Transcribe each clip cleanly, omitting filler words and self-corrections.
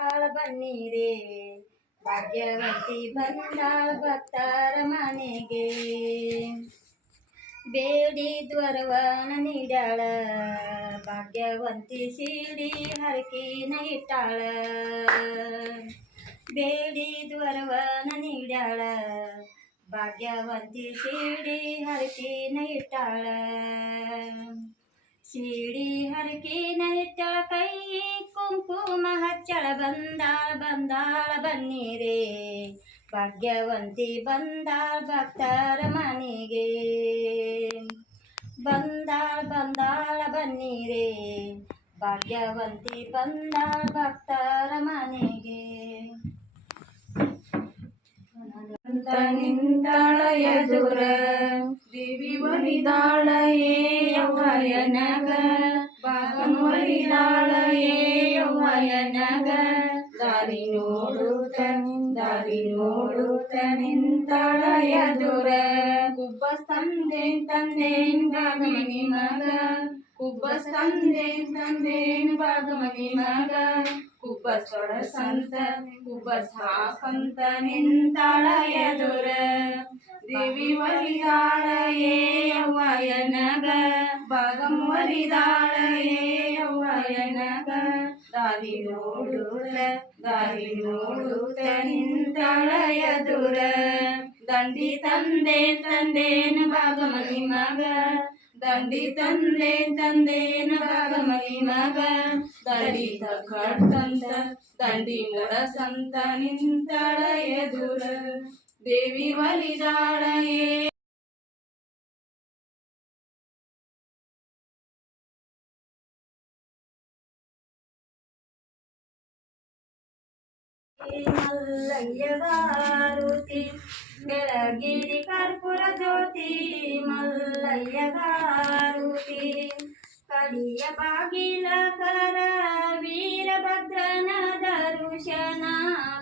ಬಂದಾಳ ಬನ್ನಿರೇ ಭಾಗ್ಯವಂತಿ ಬಂದಾಳ ಭಕ್ತರ ಮನೆಗೆ ಬೇಡಿದ್ವರವನ ನೀಡ್ಯಾಳ ಭಾಗ್ಯವಂತಿ ಸಿಡಿ ಹರಕಿನ ಇಟ್ಟಾಳ ಬೇಡಿದ್ವರವನ ನೀಡ್ಯಾಳ ಭಾಗ್ಯವಂತಿ ಸಿಡಿ ಹರಕಿನ ಇಟ್ಟಾಳ ಸಿಡಿ ಹರಕಿನ ಇಟ್ಟಳ ಕೈ ಕುಂಕುಮ ಹಚ್ಚಳ ಬಂದಾಳ ಬನ್ನಿರೇ ಭಾಗ್ಯವಂತಿ ಬಂದಾಳ ಭಕ್ತರ ಮನೆಗೆ ಬಂದಾಳ ಬನ್ನಿರೇ ಭಾಗ್ಯವಂತಿ ಬಂದಾಳ ಭಕ್ತರ ಮನೆಗೆ ನಿಂತಾಳ ಎದುರ ದೇವಿ ಒಲಿದಾಳ ಯವ್ವಯನಗ ಬಾಗನ್ ಒಲಿದಾಳ ಯವ್ವಯನಗ ದಾರಿ ನೋಡುತ್ತ ನಿಂತಾಳ ಎದುರ ಕುಬ್ಬಸ್ ತಂದೇನ್ ಬಾಗಮನಿ ಮಗ ಕುಬ್ಬಸ್ ತಂದೇನ್ ಬಾಗಮನಿ ಮಗ ಕುಬ್ಬಸ್ ಹೊಡಸಂತ ಕುಬ್ಬಸ್ ಹಾಕಂತ ನಿಂತಾಳ ಎದುರ ದೇವಿ ಒಲಿದಾಳ ಯವ್ವಯನಗ ಬಾಗಮ್ ಒಲಿದಾಳ ಯವ್ವಯನಗ ದಾರಿ ನೋಡುತ್ತ ನಿಂತಾಳ ಎದುರ ದಂಡಿ ತಂದೇನು ಬಾಗಮನಿ ಮಗ ದಂಡಿ ತಂದೇನು ಬಾಗಮನಿ ಮಗ ದಂಡಿ ತಕ್ಕಂತ ದಂಡಿ ಮುಡಸಂತ ನಿಂತಾಳ ಎದುರ ದೇವಿ ಒಲಿದಾಳ ಮಲ್ಲಯ್ಯಗಾರುತಿ ಬೆಳಗಿರಿ ಕರ್ಪೂರ ಜ್ಯೋತಿ ಮಲ್ಲಯ್ಯಗಾರುತಿ ಕಡಿಯ ಬಾಗಿಲ ಕರ ವೀರಭದ್ರನ ದರುಶನ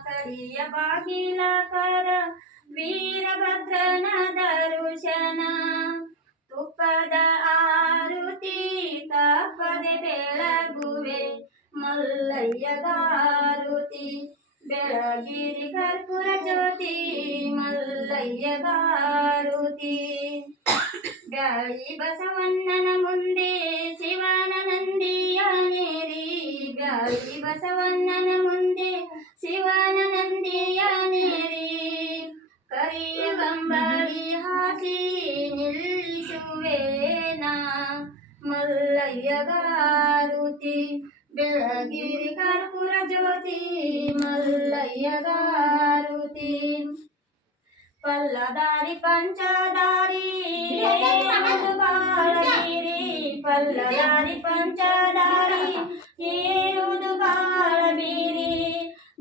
ಕಡಿಯ ಬಾಗಿಲ ಕರ ವೀರಭದ್ರನ ದರುಶನ ತುಪ್ಪದ ಆರುತಿ ತಪ್ಪದೆ ಬೆಳಗುವೆ ಮಲ್ಲಯ್ಯಗಾರುತಿ ಬೆಳಗಿರಿ ಕರ್ಪೂರ ಜ್ಯೋತಿ ಮಲ್ಲಯ್ಯಗಾರುತಿ ಬ್ಯಾಳಿ ಬಸವಣ್ಣನ ಮುಂದೆ ಶಿವನ ನಂದಿಯಾನೇರಿ ಬ್ಯಾಳಿ ಬಸವಣ್ಣನ ಮುಂದೆ ಶಿವನ ನಂದಿಯಾನೇರಿ ಕರಿಯ ಕಂಬಳಿ ಹಾಸಿ ನಿಲ್ಲಿಸುವೇನಾ ಮಲ್ಲಯ್ಯಗಾರುತಿ ಬೆಳಗಿರಿ ಕರ್ಪೂರ ಜ್ಯೋತಿ ಮಲ್ಲಯ್ಯಗಾರುತಿ ಪಲ್ಲದಾರಿ ಪಂಚದಾರಿ ಬಾಳಗಿರಿ ಪಲ್ಲದಾರಿ ಪಂಚದಾರಿ ಏರುವುದು ಬಾಳಬೀರಿ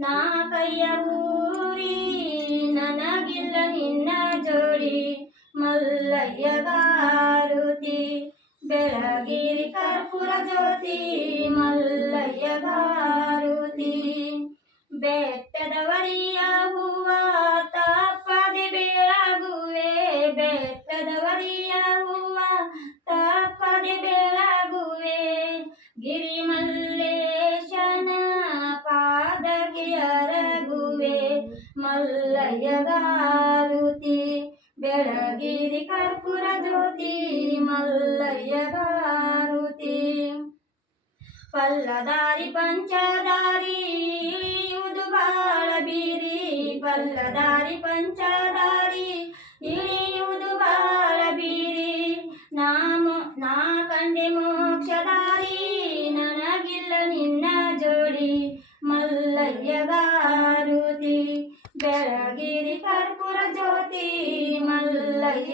ನಾ ಕೈಯ ಊರಿ ನನಗಿಲ್ಲ ನಿನ್ನ ಜೋಡಿ ಮಲ್ಲಯ್ಯಗಾರುತಿ ಬೆಳಗಿರಿ ಕರ್ಪೂರ ಜ್ಯೋತಿ ಮಲ್ಲಯ್ಯಗಾರುತಿ ಬೆಟ್ಟದವರಿಯ ಹೂವ ತಪ್ಪದೆ ಬೆಳಗುವೆ ಬೆಟ್ಟದವರಿಯ ಹೂವ ತಪ್ಪದೆ ಬೆಳಗುವೆ ಗಿರಿಮಲ್ಲೇಶನ ಪಾದಕ್ಕೆ ಅರಗುವೆ ಮಲ್ಲಯ್ಯಗಾರುತಿ ಬೆಳಗಿರಿ ಕರ್ಪೂರ ಜ್ಯೋತಿ ಮಲ್ಲಯ್ಯಗಾರುತಿ ಪಲ್ಲದಾರಿ ಪಂಚದಾರಿ ಇಳಿಯುವುದು ಬಾಳಬೀರಿ ಪಲ್ಲದಾರಿ ಪಂಚದಾರಿ ಇಳಿಯುವುದು ಬಾಳಬೀರಿ ನಾ ಕಂಡೆ ಮೋಕ್ಷದಾರಿ ನನಗಿಲ್ಲ ನಿನ್ನ ಜೋಡಿ ಮಲ್ಲಯ್ಯಗಾರುತಿ ಬೆಳಗಿರಿ ಕರ್ಪೂರ ಜ್ಯೋತಿ ಮಲ್ಲಯ್ಯಗಾರುತಿ